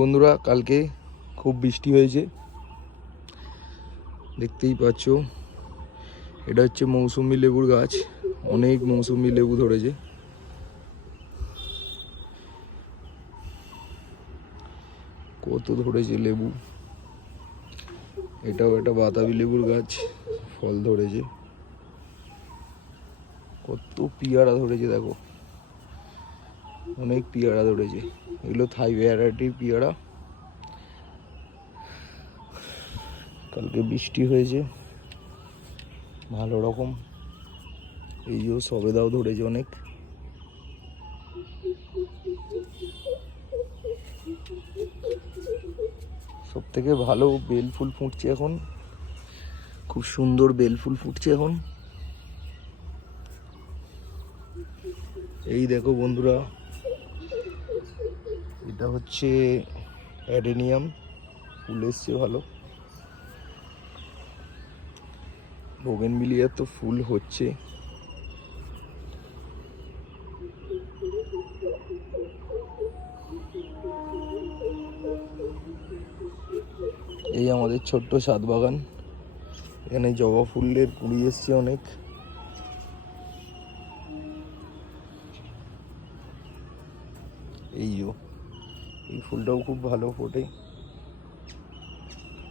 বন্ধুরা, কালকে খুব বৃষ্টি হয়েছে, দেখতেই পাচ্ছ। এটা হচ্ছে মৌসুমী লেবুর গাছ। অনেক মৌসুমী লেবু ধরেছে। কত ধরেছে লেবু। এটাও একটা বাতাবি লেবুর গাছ, ফল ধরেছে। কত পিয়ারা ধরেছে দেখো, অনেক পিয়ারা ধরেছে। এগুলো থাই ভ্যারাইটির পিয়ারা। কালকে বৃষ্টি হয়েছে ভালো রকম। এই যে সবেদাও ধরেছে অনেক। সব থেকে ভালো বেল ফুল ফুটছে এখন, খুব সুন্দর বেল ফুল ফুটছে এখন। এই দেখো বন্ধুরা, এটা হচ্ছে অ্যাডেনিয়াম, ফুল এসছে ভালো। বোগেনভিলিয়ার তো ফুল হচ্ছে। এই আমাদের ছোট্ট ছাদ বাগান, এখানে জবা ফুলের কুড়ি এসছে অনেক। এই ফুলটাও খুব ভালো ফোটে।